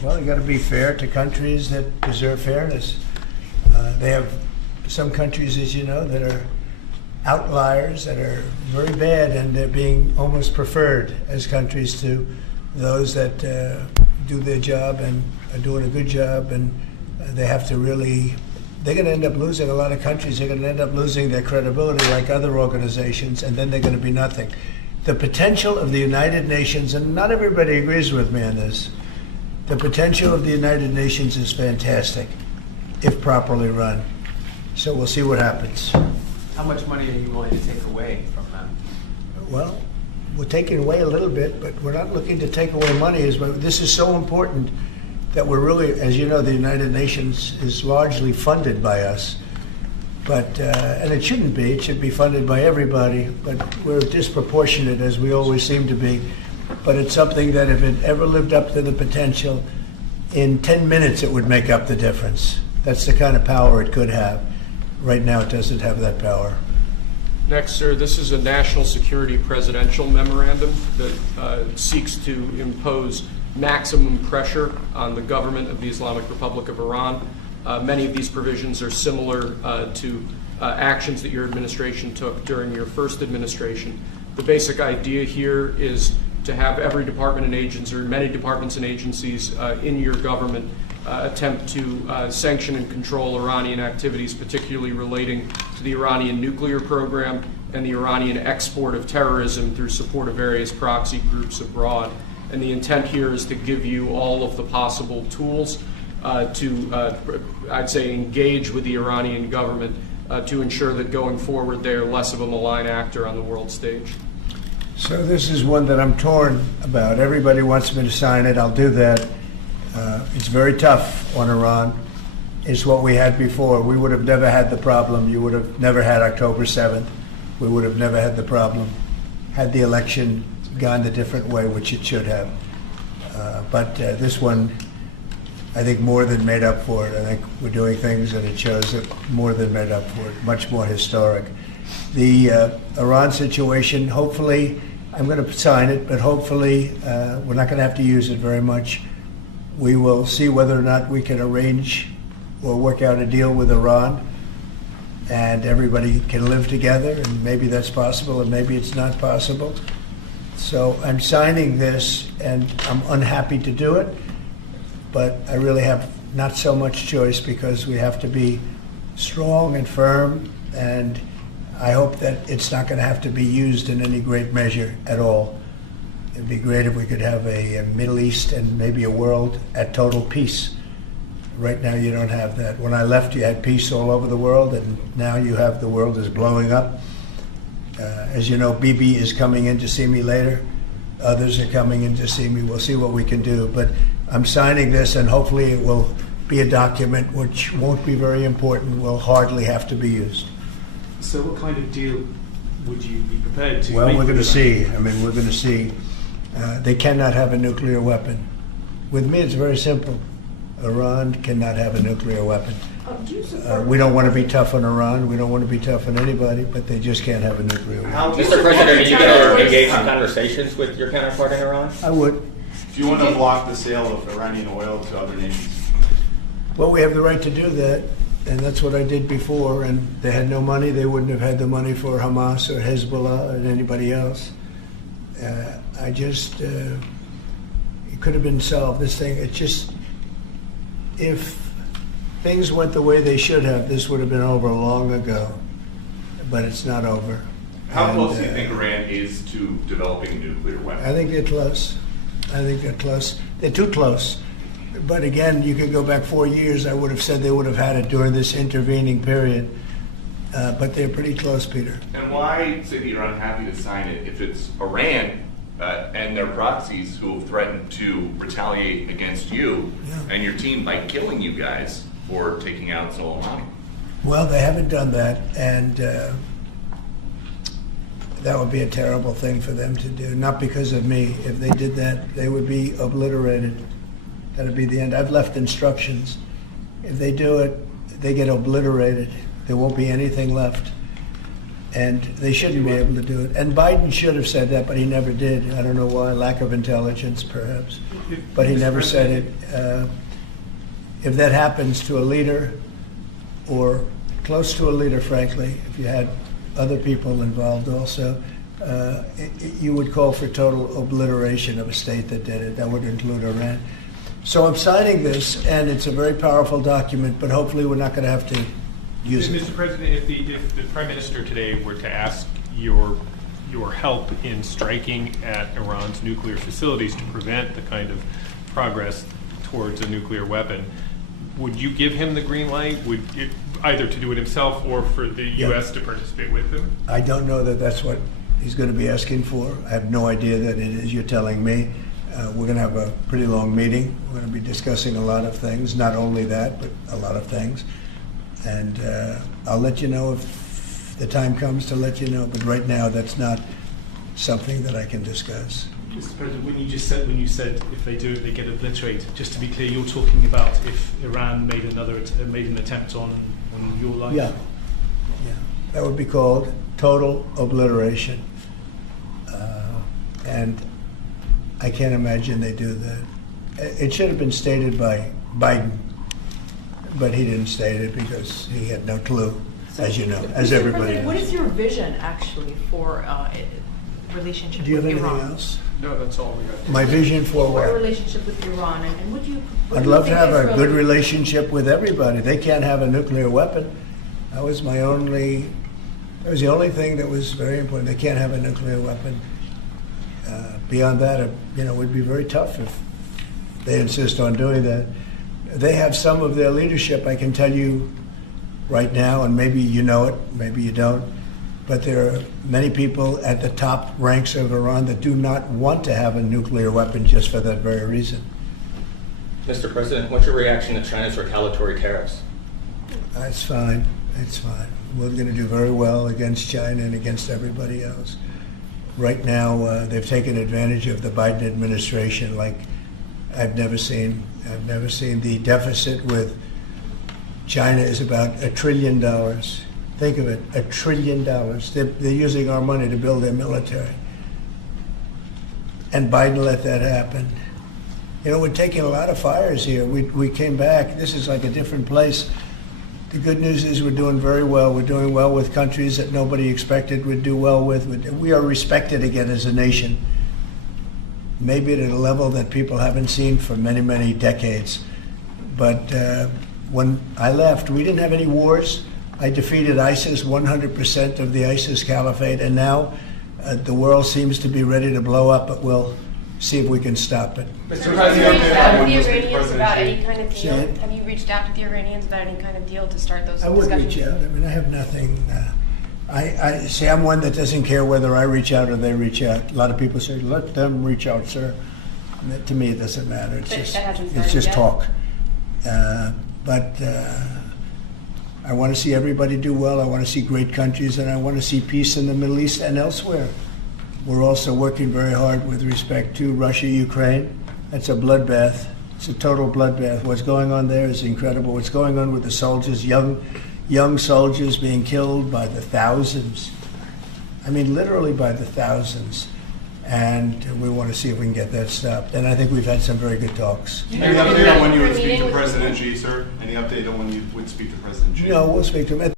Well, you got to be fair to countries that deserve fairness. They have some countries, as you know, that are outliers, that are very bad, and they're being almost preferred as countries to those that do their job and are doing a good job. And they have to really, they're going to end up losing a lot of countries. They're going to end up losing their credibility like other organizations, and then they're going to be nothing. The potential of the United Nations, and not everybody agrees with me on this, the potential of the United Nations is fantastic if properly run. So we'll see what happens. How much money are you willing to take away from them? Well, we're taking away a little bit, but we're not looking to take away money. This is so important that we're really, as you know, the United Nations is largely funded by us. But, and it shouldn't be, it should be funded by everybody, but we're disproportionate as we always seem to be. But it's something that if it ever lived up to the potential, in 10 minutes it would make up the difference. That's the kind of power it could have. Right now it doesn't have that power. Next, sir, this is a national security presidential memorandum that seeks to impose maximum pressure on the government of the Islamic Republic of Iran. Many of these provisions are similar to actions that your administration took during your first administration. The basic idea here is to have every department and agency, or many departments and agencies in your government attempt to sanction and control Iranian activities, particularly relating to the Iranian nuclear program and the Iranian export of terrorism through support of various proxy groups abroad. And the intent here is to give you all of the possible tools to, I'd say, engage with the Iranian government to ensure that going forward they are less of a malign actor on the world stage. So this is one that I'm torn about. Everybody wants me to sign it. I'll do that. It's very tough on Iran. It's what we had before. We would have never had the problem. You would have never had October 7th. We would have never had the problem had the election gone a different way, which it should have. But this one, I think, more than made up for it. I think we're doing things that it shows that more than made up for it, much more historic. The Iran situation, hopefully, I'm going to sign it, but hopefully we're not going to have to use it very much. We will see whether or not we can arrange or work out a deal with Iran, and everybody can live together, and maybe that's possible, and maybe it's not possible. So I'm signing this, and I'm unhappy to do it, but I really have not so much choice because we have to be strong and firm, and I hope that it's not going to have to be used in any great measure at all. It'd be great if we could have a Middle East and maybe a world at total peace. Right now you don't have that. When I left, you had peace all over the world, and now you have the world is blowing up. As you know, Bibi is coming in to see me later. Others are coming in to see me. We'll see what we can do. But I'm signing this, and hopefully it will be a document which won't be very important, will hardly have to be used. So what kind of deal would you be prepared to Well, make we're going to with see. I mean, we're going to see. They cannot have a nuclear weapon. With me, it's very simple. Iran cannot have a nuclear weapon. We don't want to be tough on Iran. We don't want to be tough on anybody, but they just can't have a nuclear weapon. Mr. President, are you going to engage in conversations with your counterpart in Iran? I would. Do you want to block the sale of Iranian oil to other nations? Well, we have the right to do that, and that's what I did before, and they had no money. They wouldn't have had the money for Hamas or Hezbollah or anybody else. It could have been solved. This thing, it just, if things went the way they should have, this would have been over long ago, but it's not over. How close do you think Iran is to developing a nuclear weapon? I think they're close. I think they're close. They're too close. But again, you could go back 4 years, I would have said they would have had it during this intervening period. But they're pretty close, Peter. And why say that you're unhappy to sign it if it's Iran and their proxies who have threatened to retaliate against you and your team by killing you guys for taking out Soleimani? Well, they haven't done that, and that would be a terrible thing for them to do. Not because of me. If they did that, they would be obliterated. That would be the end. I've left instructions. If they do it, they get obliterated. There won't be anything left. And they shouldn't be able to do it. And Biden should have said that, but he never did. I don't know why, lack of intelligence perhaps. But he never said it. If that happens to a leader, or close to a leader, frankly, if you had other people involved also, you would call for total obliteration of a state that did it. That would include Iran. So I'm signing this, and it's a very powerful document, but hopefully we're not going to have to use it. Mr. President, if the Prime Minister today were to ask your help in striking at Iran's nuclear facilities to prevent the kind of progress towards a nuclear weapon, would you give him the green light? Would it, either to do it himself or for the U.S. to participate with him? I don't know that that's what he's going to be asking for. I have no idea that it is. You're telling me. We're going to have a pretty long meeting. We're going to be discussing a lot of things, not only that, but a lot of things. And I'll let you know if the time comes to let you know. But right now, that's not something that I can discuss. Mr. President, when you said if they do it, they get obliterated. Just to be clear, you're talking about if Iran made an attempt on your life. Yeah, that would be called total obliteration. And I can't imagine they do that. It should have been stated by Biden, but he didn't state it because he had no clue, as you know, as everybody President, what knows. is your vision actually for relationship Do you have with anything Iran? else? No, that's all we got. My vision for For a what? relationship with Iran, and what do you? what I'd do you love to think have a Israel- good relationship with everybody. They can't have a nuclear weapon. That was the only thing that was very important. They can't have a nuclear weapon. Beyond that, it would be very tough if they insist on doing that. They have some of their leadership, I can tell you right now, and maybe you know it, maybe you don't, but there are many people at the top ranks of Iran that do not want to have a nuclear weapon just for that very reason. Mr. President, what's your reaction to China's retaliatory tariffs? It's fine. It's fine. We're going to do very well against China and against everybody else. Right now, they've taken advantage of the Biden administration like I've never seen. I've never seen. The deficit with China is about $1 trillion. Think of it, $1 trillion. They're using our money to build their military. And Biden let that happen. We're taking a lot of fires here. We came back. This is like a different place. The good news is we're doing very well. We're doing well with countries that nobody expected we'd do well with. We are respected again as a nation, maybe at a level that people haven't seen for many, many decades. But when I left, we didn't have any wars. I defeated ISIS, 100% of the ISIS caliphate, and now the world seems to be ready to blow up, but we'll see if we can stop it. Mr. President, have you reached out to the Iranians about any kind of Say deal? it. Have you reached out to the Iranians about any kind of deal to start those I would discussions? reach out. I mean, I have nothing. I see. I'm one that doesn't care whether I reach out or they reach out. A lot of people say, "Let them reach out, sir." And that, to me, it doesn't matter. It's But just that hasn't it's started just yet? talk. But I want to see everybody do well. I want to see great countries, and I want to see peace in the Middle East and elsewhere. We're also working very hard with respect to Russia, Ukraine. That's a bloodbath. It's a total bloodbath. What's going on there is incredible. What's going on with the soldiers, young soldiers being killed by the thousands. I mean, literally by the thousands. And we want to see if we can get that stopped. And I think we've had some very good talks. You Any guys update on when you would meeting speak to with- President Xi, sir? Any update on when you would speak to President Xi? No, we'll speak to him.